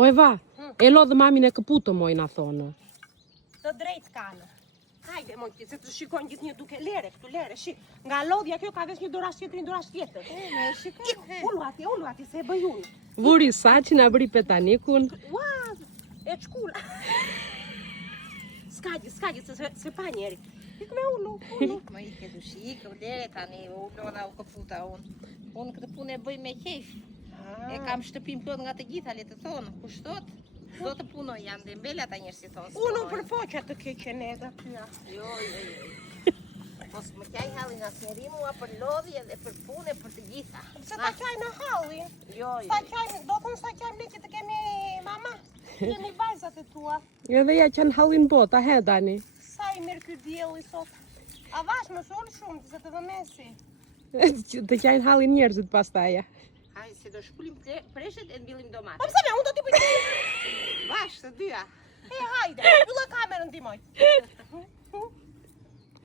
O Eva, e lo dhe mamin e këputë moj na thonë. Të drejt kanë. Hajde, moj, se të shikojnë gjithë një duke lere, këtu lere, nga lodhja kjo ka vesh një dorash tjetër, një dorash tjetër. Ullu ati, se e bëj unë. Vuri sa që na bëri petanikun. Ua, e qkulla. Skagji, se pa njeri. Ik me ullu. Më i ke dushik, lere tani, ullona u këputa unë. Unë këtë punë e bëj me qef. E kam shtëpim plot nga të gjitha, le të thonë, kushtot. Do të punoj, janë dhe mbele ata njerëz si thonë. Unë për foqa të keqen edhe atyja. Jo. Mos më qaj hallin as njeri mua për lodhje dhe për punë për të gjitha. Se ta qaj në hallin. Jo. Do të sa qajmë ne që të kemi mama. Kemi vajzat e tua. Edhe ja që në hallin bota, he Dani. Sa i mirë ky dielli sot. A vash më sol shumë, se të vëmesi. Të qajnë hallin njerëzit pastaja. Hajde, se do shpullim preshet e mbillim domatë. Po pse me, unë do t'i bëj. Bash të dyja. Hajde, ylla kamerën ndihmoj.